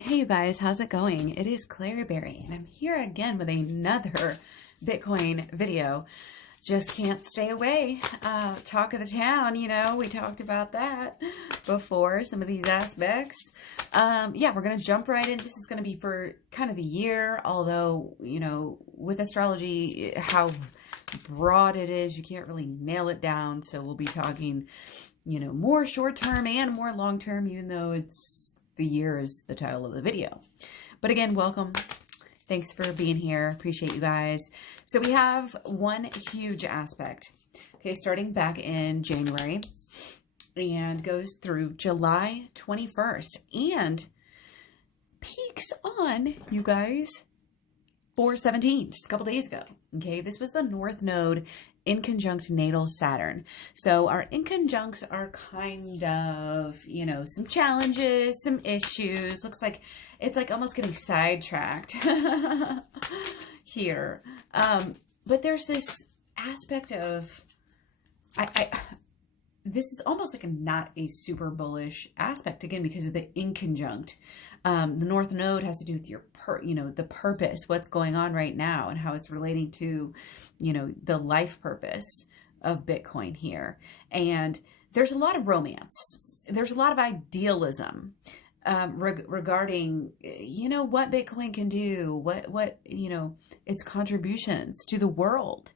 Hey you guys, how's it going? It is Claryberry, and I'm here again with another Bitcoin video. Just can't stay away. Talk of the town, we talked about that before, some of these aspects. Yeah, we're going to jump right in. This is going to be for kind of the year, although, with astrology, how broad it is, you can't really nail it down. So we'll be talking, more short-term and more long-term, even though the year is the title of the video. But again, welcome. Thanks for being here. Appreciate you guys. So we have one huge aspect, okay, starting back in January and goes through July 21st and peaks on, you guys, 4/17, just a couple days ago. Okay, this was the North Node in conjunct natal Saturn. So our inconjuncts are kind of, some challenges, some issues. Looks like it's like almost getting sidetracked here. But there's this aspect of, this is almost like not a super bullish aspect, again, because of the inconjunct. The North Node has to do with your, the purpose, what's going on right now and how it's relating to, the life purpose of Bitcoin here. And there's a lot of romance. There's a lot of idealism regarding, what Bitcoin can do, what its contributions to the world.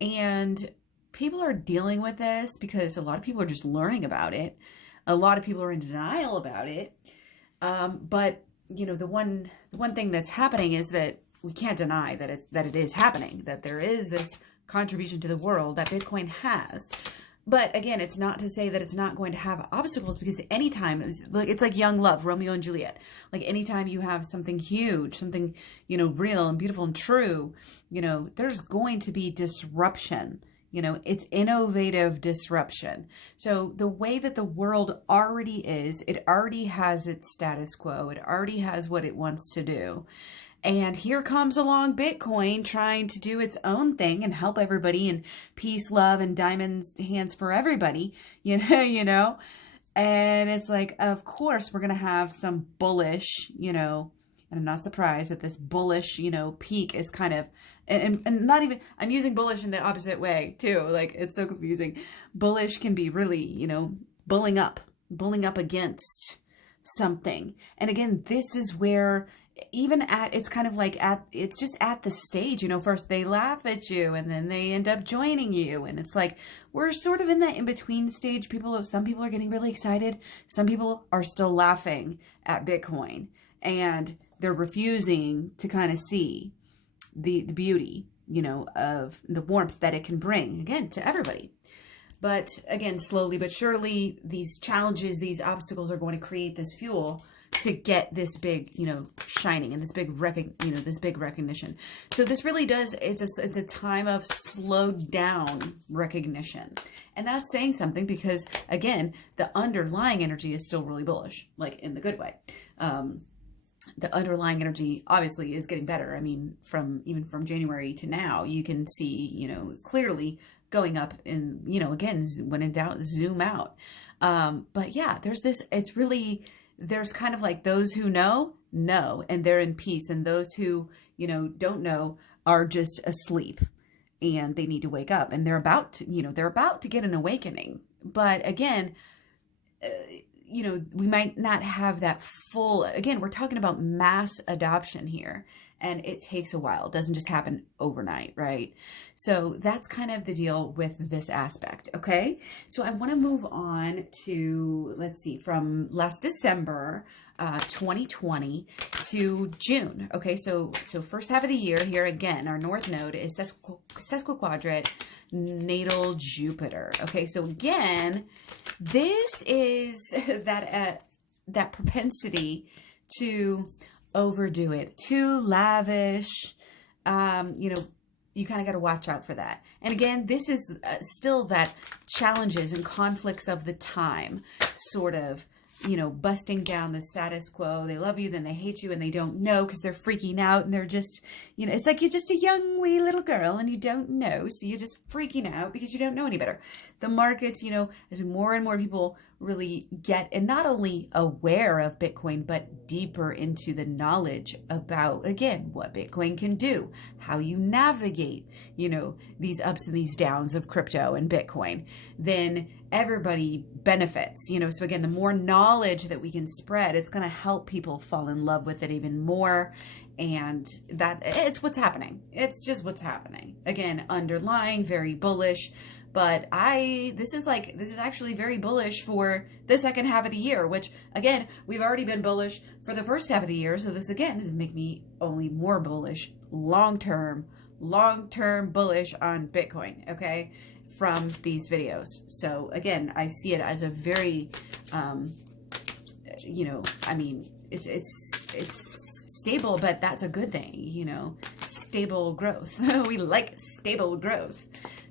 And people are dealing with this because a lot of people are just learning about it. A lot of people are in denial about it. But the one thing that's happening is that we can't deny that it is happening, that there is this contribution to the world that Bitcoin has. But again, it's not to say that it's not going to have obstacles, because anytime, it's like young love, Romeo and Juliet. Like anytime you have something huge, something, real and beautiful and true, there's going to be disruption. It's innovative disruption. So the way that the world already is, it already has its status quo. It already has what it wants to do. And here comes along Bitcoin trying to do its own thing and help everybody, and peace, love, and diamonds hands for everybody, And it's like, of course, we're going to have some bullish, and I'm not surprised that this bullish, peak is kind of, and not even, I'm using bullish in the opposite way too. Like, it's so confusing. Bullish can be really, bulling up against something. And again, this is where it's kind of like it's just at the stage, first they laugh at you and then they end up joining you. And it's like, we're sort of in that in-between stage. Some people are getting really excited. Some people are still laughing at Bitcoin, and they're refusing to kind of see the beauty, of the warmth that it can bring, again, to everybody. But again, slowly but surely, these challenges, these obstacles are going to create this fuel to get this big, shining, and this big recognition. So this really does, it's a time of slowed down recognition. And that's saying something, because again, the underlying energy is still really bullish, like in the good way. The underlying energy obviously is getting better. I mean, even from January to now, you can see, clearly going up, and, again, when in doubt, zoom out. But yeah, there's kind of like those who know, and they're in peace. And those who, don't know are just asleep, and they need to wake up, and they're about to get an awakening. But again, we might not have that full, again, we're talking about mass adoption here, and it takes a while. It doesn't just happen overnight, right? So that's kind of the deal with this aspect, okay? So I want to move on to, let's see, from last December, 2020 to June, okay? So first half of the year here, again, our North Node is sesquiquadrate natal Jupiter, okay? So again, this is that propensity to overdo it, too lavish. You kind of got to watch out for that. And again, this is still that challenges and conflicts of the time, sort of, busting down the status quo. They love you, then they hate you, and they don't know, because they're freaking out, and they're just, it's like you're just a young wee little girl and you don't know, so you're just freaking out because you don't know any better. The markets, as more and more people really get and not only aware of Bitcoin, but deeper into the knowledge about, again, what Bitcoin can do, how you navigate, these ups and these downs of crypto and Bitcoin, then everybody benefits, So again, the more knowledge that we can spread, it's going to help people fall in love with it even more. And that it's what's happening. It's just what's happening. Again, underlying, very bullish. But this is actually very bullish for the second half of the year, which again, we've already been bullish for the first half of the year. So this again is make me only more bullish, long-term bullish on Bitcoin. Okay. From these videos. So again, I see it as a very, it's stable, but that's a good thing, stable growth. We like stable growth.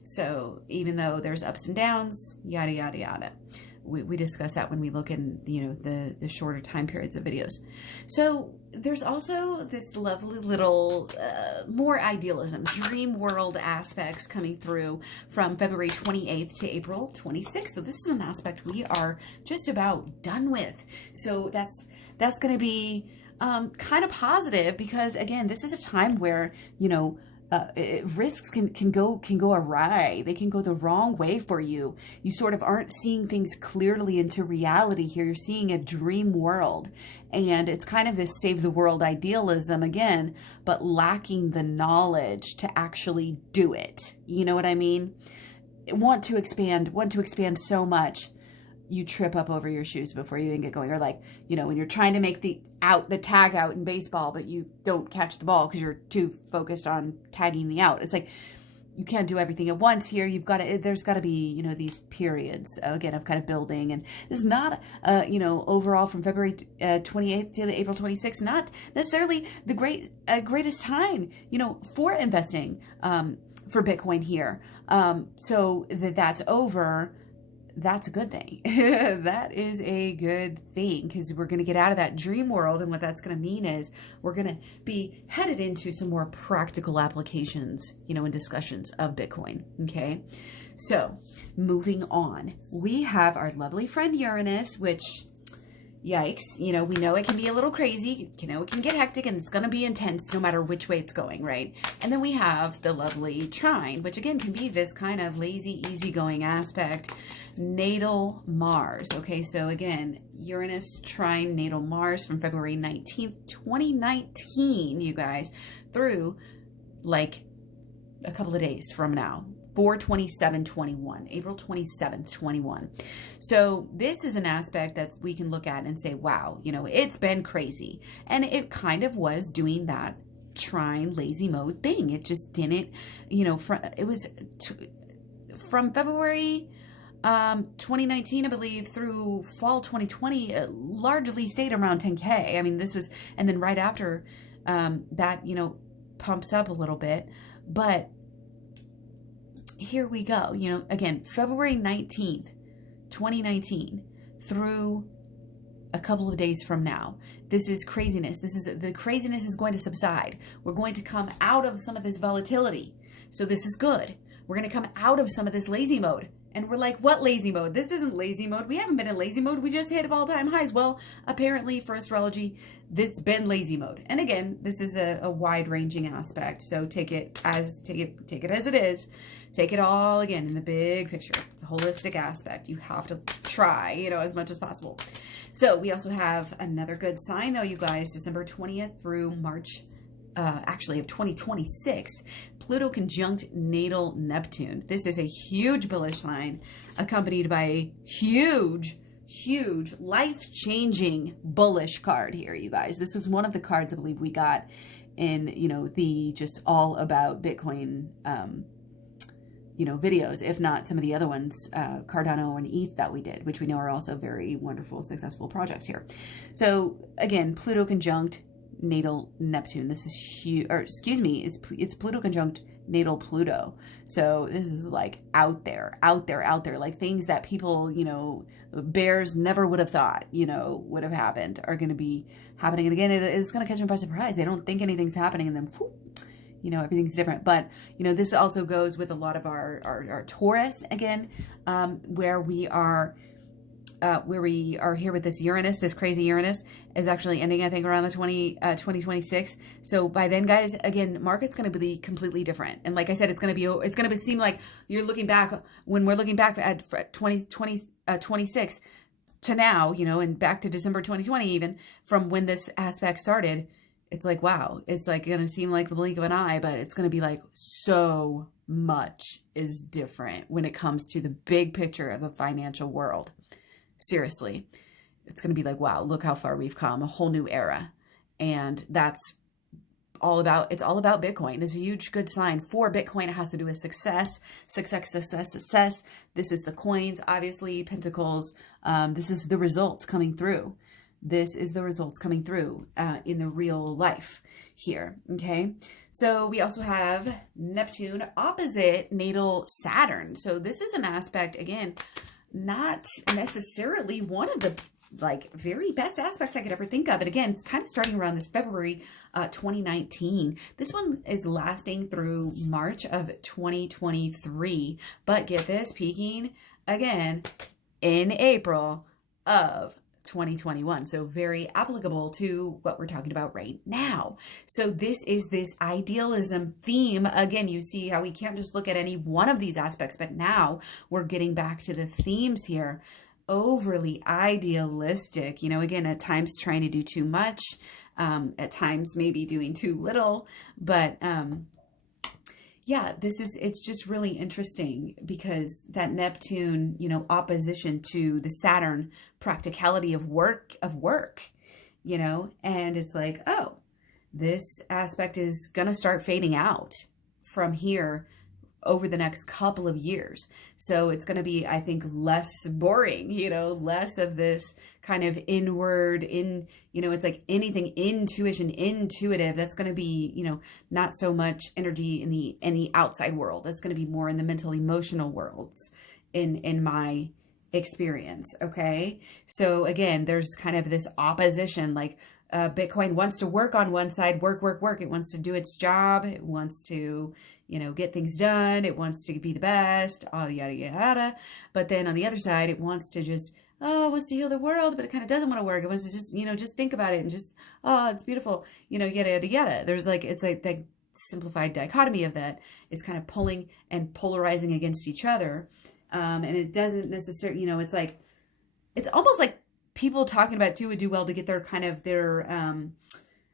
So even though there's ups and downs, yada, yada, yada. We discuss that when we look in, the shorter time periods of videos. So there's also this lovely little, more idealism, dream world aspects coming through from February 28th to April 26th. So this is an aspect we are just about done with. So that's going to be kind of positive because, again, this is a time where, risks can go awry. They can go the wrong way for you. You sort of aren't seeing things clearly into reality here. You're seeing a dream world, and it's kind of this save the world idealism again, but lacking the knowledge to actually do it. You know what I mean? Want to expand so much, you trip up over your shoes before you even get going. Or like, when you're trying to make the tag out in baseball, but you don't catch the ball because you're too focused on tagging the out. It's like, you can't do everything at once here. There's got to be, these periods, again, of kind of building. And this is not, overall from February 28th to April 26th, not necessarily the greatest time, for investing for Bitcoin here. So that's over. That's a good thing. That is a good thing because we're going to get out of that dream world. And what that's going to mean is we're going to be headed into some more practical applications, and discussions of Bitcoin. Okay. So moving on, we have our lovely friend Uranus, which, yikes, we know it can be a little crazy, it can get hectic, and it's going to be intense no matter which way it's going, right? And then we have the lovely trine, which again can be this kind of lazy, easygoing aspect. Natal Mars. Okay, so again, Uranus trine natal Mars from February 19th, 2019, you guys, through like a couple of days from now. 4/27/21, April 27th, 21. So this is an aspect that we can look at and say, wow, it's been crazy. And it kind of was doing that trine lazy mode thing. It just didn't, it was from February 2019, I believe, through fall 2020, it largely stayed around 10K. I mean, this was, and then right after that, pumps up a little bit, but here we go. Again, February 19th, 2019 through a couple of days from now. This is craziness. The craziness is going to subside. We're going to come out of some of this volatility. So this is good. We're going to come out of some of this lazy mode. And we're like, what lazy mode? This isn't lazy mode. We haven't been in lazy mode. We just hit all-time highs. Well, apparently for astrology, this has been lazy mode. And again, this is a wide-ranging aspect. So take it as it is. Take it all again in the big picture, the holistic aspect. You have to try, as much as possible. So we also have another good sign, though, you guys. December 20th through March of 2026, Pluto conjunct natal Neptune. This is a huge bullish sign accompanied by a huge life-changing bullish card here, you guys. This was one of the cards I believe we got in, the just all about Bitcoin, videos, if not some of the other ones, Cardano and ETH that we did, which we know are also very wonderful, successful projects here. So again, Pluto conjunct natal Neptune. This is huge, or excuse me, it's Pluto conjunct natal Pluto. So this is like out there, like things that people, bears never would have thought, would have happened are going to be happening. And again, it's going to catch them by surprise. They don't think anything's happening, and then whoop, everything's different. But, this also goes with a lot of our Taurus again, where we are where we are here with this Uranus, this crazy Uranus is actually ending, I think, around the 2026. So by then, guys, again, market's going to be completely different. And like I said, it's going to seem like you're looking back, when we're looking back at 2026 to now, you know, and back to December 2020, even from when this aspect started. It's like, wow, it's like going to seem like the blink of an eye, but it's going to be like so much is different when it comes to the big picture of the financial world. Seriously, it's going to be like, wow, look how far we've come, a whole new era. And that's all about, it's all about Bitcoin. It's a huge good sign for Bitcoin. It has to do with success. This is the coins, obviously, pentacles. This is the results coming through. This is the results coming through in the real life here, okay? So we also have Neptune opposite natal Saturn. So this is an aspect, again, not necessarily one of the like very best aspects I could ever think of. And again, it's kind of starting around this February 2019. This one is lasting through March of 2023. But get this, peaking again in April of 2021. So very applicable to what we're talking about right now. So this is this idealism theme. Again, you see how we can't just look at any one of these aspects, but now we're getting back to the themes here. Overly idealistic, you know, again, at times trying to do too much, at times maybe doing too little, but yeah, it's just really interesting because that Neptune, you know, opposition to the Saturn practicality of work, you know, and it's like, oh, this aspect is going to start fading out from here over the next couple of years. So it's going to be, I think, less boring, you know, less of this kind of inward, you know, it's like anything intuitive. That's going to be, you know, not so much energy in the outside world. That's going to be more in the mental, emotional worlds in my experience. Okay. So again, there's kind of this opposition, like, Bitcoin wants to work on one side, work. It wants to do its job. It wants to, you know, get things done. It wants to be the best, yada, yada. But then on the other side, it wants to just, it wants to heal the world, but it kind of doesn't want to work. It wants to just, you know, just think about it and just, it's beautiful, you know, yada, yada, yada. There's like, it's like the simplified dichotomy of that is kind of pulling and polarizing against each other. And it doesn't necessarily, you know, it's like, it's almost like people talking about too would do well to get their kind of their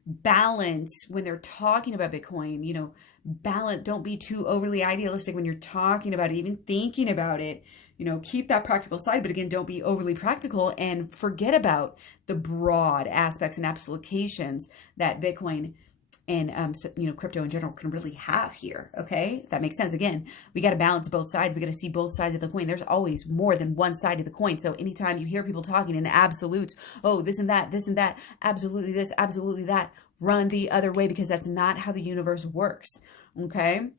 balance when they're talking about Bitcoin, you know, balance. Don't be too overly idealistic when you're talking about it, even thinking about it, you know, keep that practical side, but again, don't be overly practical and forget about the broad aspects and applications that Bitcoin and, you know, crypto in general can really have here. Okay. That makes sense. Again, we got to balance both sides. We got to see both sides of the coin. There's always more than one side of the coin. So anytime you hear people talking in absolutes, oh, this and that, absolutely this, absolutely that, run the other way, because that's not how the universe works. Okay.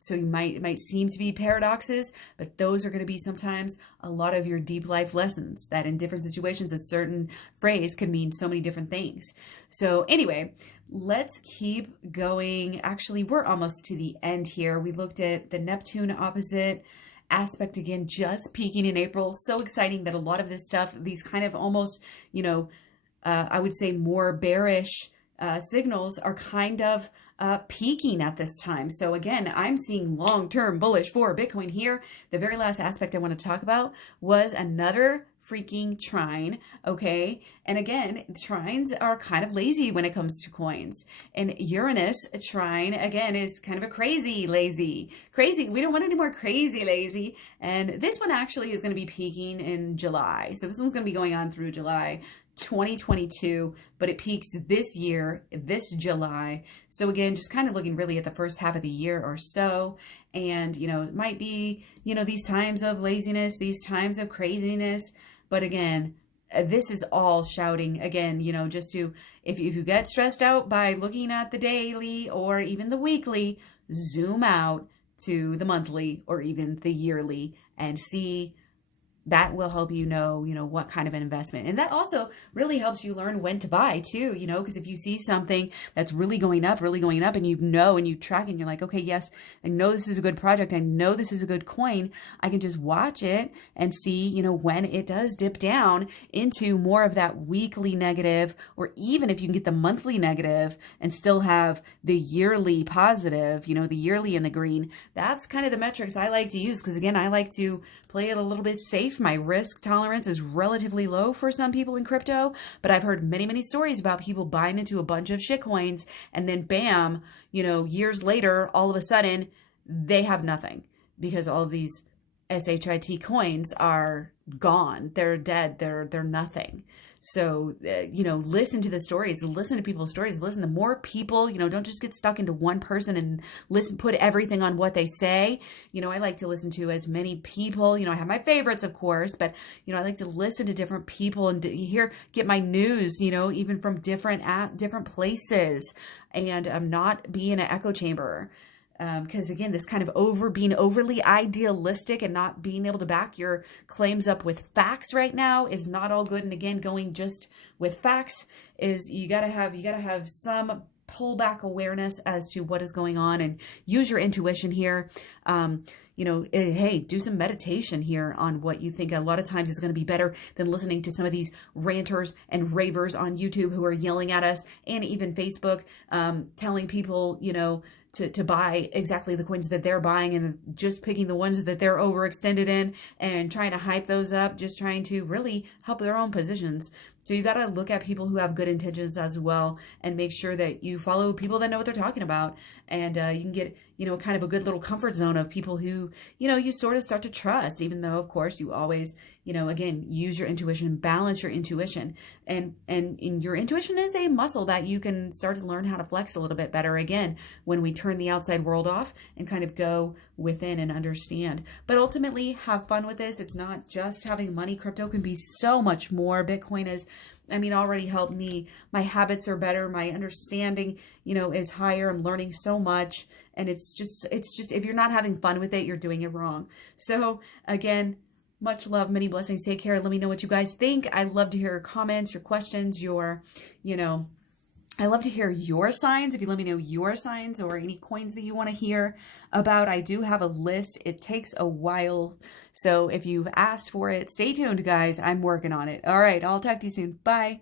So it might seem to be paradoxes, but those are going to be sometimes a lot of your deep life lessons that in different situations, a certain phrase can mean so many different things. So anyway, let's keep going. Actually, we're almost to the end here. We looked at the Neptune opposite aspect again, just peaking in April. So exciting that a lot of this stuff, these kind of almost, you know, I would say more bearish signals are kind of peaking at this time. So again, I'm seeing long-term bullish for Bitcoin here. The very last aspect I want to talk about was another freaking trine. Okay. And again, trines are kind of lazy when it comes to coins, and Uranus trine again is kind of a crazy. We don't want any more crazy lazy. And this one actually is going to be peaking in July. So this one's going to be going on through July 2022, but it peaks this year, this July. So again, just kind of looking really at the first half of the year or so. And, you know, it might be, you know, these times of laziness, these times of craziness. But again, this is all shouting again, you know, just to, if you get stressed out by looking at the daily or even the weekly, zoom out to the monthly or even the yearly and see that will help you know, what kind of an investment. And that also really helps you learn when to buy too, because if you see something that's really going up, and and you track and you're like, okay, yes, I know this is a good project. I know this is a good coin. I can just watch it and see, when it does dip down into more of that weekly negative, or even if you can get the monthly negative and still have the yearly positive, the yearly in the green. That's kind of the metrics I like to use, because again, I like to play it a little bit safe. My risk tolerance is relatively low for some people in crypto, but I've heard many, many stories about people buying into a bunch of shit coins and then bam, years later, all of a sudden they have nothing because all of these SHIT coins are gone. They're dead. They're nothing. So, listen to the stories, listen to people's stories, listen to more people, don't just get stuck into one person and put everything on what they say. I like to listen to as many people, I have my favorites, of course, but, I like to listen to different people and get my news, even from different places, and not be in an echo chamber. Because again, this kind of being overly idealistic and not being able to back your claims up with facts right now is not all good. And again, going just with facts is you gotta have some pullback awareness as to what is going on and use your intuition here. Hey, do some meditation here on what you think. A lot of times it's going to be better than listening to some of these ranters and ravers on YouTube who are yelling at us, and even Facebook, telling people, to buy exactly the coins that they're buying and just picking the ones that they're overextended in and trying to hype those up, just trying to really help their own positions. So you got to look at people who have good intentions as well and make sure that you follow people that know what they're talking about. And you can get, kind of a good little comfort zone of people who, you sort of start to trust, even though, of course, you always, again, use your intuition, balance your intuition. And your intuition is a muscle that you can start to learn how to flex a little bit better, again, when we turn the outside world off and kind of go within and understand. But ultimately, have fun with this. It's not just having money. Crypto can be so much more. Bitcoin is, already helped me. My habits are better. My understanding, is higher. I'm learning so much. And it's just, if you're not having fun with it, you're doing it wrong. So again, much love, many blessings. Take care. Let me know what you guys think. I love to hear your comments, your questions, I love to hear your signs. If you let me know your signs or any coins that you want to hear about, I do have a list. It takes a while. So if you've asked for it, stay tuned, guys. I'm working on it. All right. I'll talk to you soon. Bye.